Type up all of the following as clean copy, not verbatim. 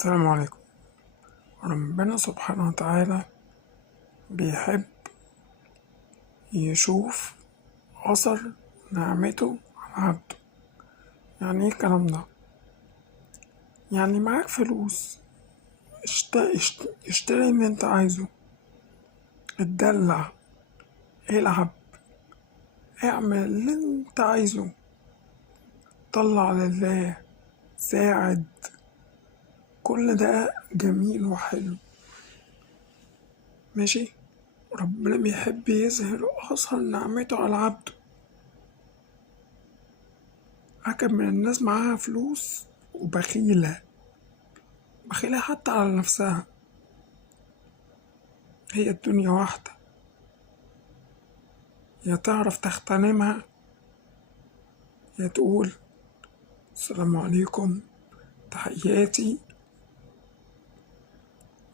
السلام عليكم. ربنا سبحانه وتعالى بيحب يشوف أثر نعمته على عبده. يعني ايه الكلام ده؟ يعني معاك فلوس، اشتري اللي انت عايزه، اتدلع، العب، اعمل اللي انت عايزه، طلع لله، ساعد. كل ده جميل وحلو، ماشي. ربنا بيحب يظهر أثر نعمته على عبده. أكم من الناس معاها فلوس وبخيلة، بخيلة حتى على نفسها. هي الدنيا واحدة، يا تعرف تغتنمها يا تقول السلام عليكم، تحياتي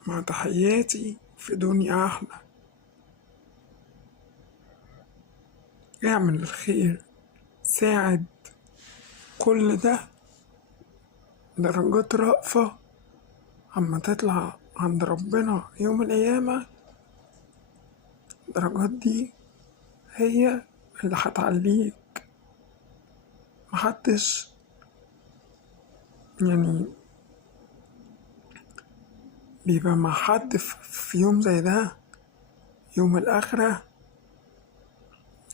مع تحياتي في دنيا أحلى. اعمل الخير، ساعد. كل ده درجات رأفة أما تطلع عند ربنا يوم القيامة. الدرجات دي هي اللي هتعليك. محدش يعني بيبقى مع حد في يوم زي ده، يوم الآخرة.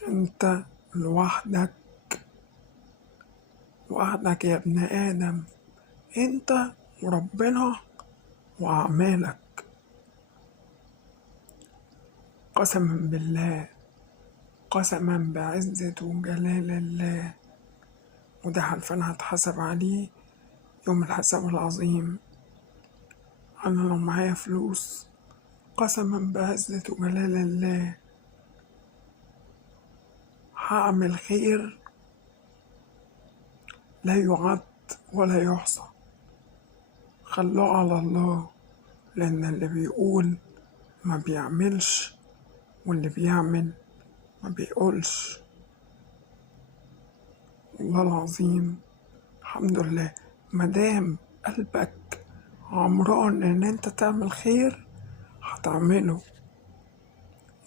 انت لوحدك، وحدك يا ابن آدم، انت وربنا وأعمالك. قسما بالله، قسما بعزة وجلال الله، وده حرفيا هتحاسب عليه يوم الحساب العظيم. أنا لو معايا فلوس، قسما بعزة وجلال الله هعمل خير لا يعد ولا يحصى. خلوه على الله، لأن اللي بيقول ما بيعملش، واللي بيعمل ما بيقولش. والله العظيم الحمد لله، مادام قلبك عمران ان انت تعمل خير هتعمله.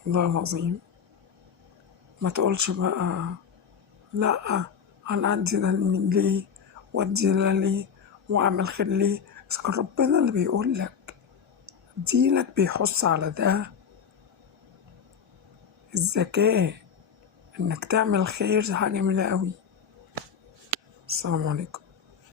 والله العظيم ما تقولش بقى لا، انا ادي ده ليه وادي ده ليه واعمل خير ليه. بس كان ربنا اللي بيقول لك، دينك بيحث على ده. الذكاء انك تعمل خير، دي حاجة جميلة قوي. السلام عليكم.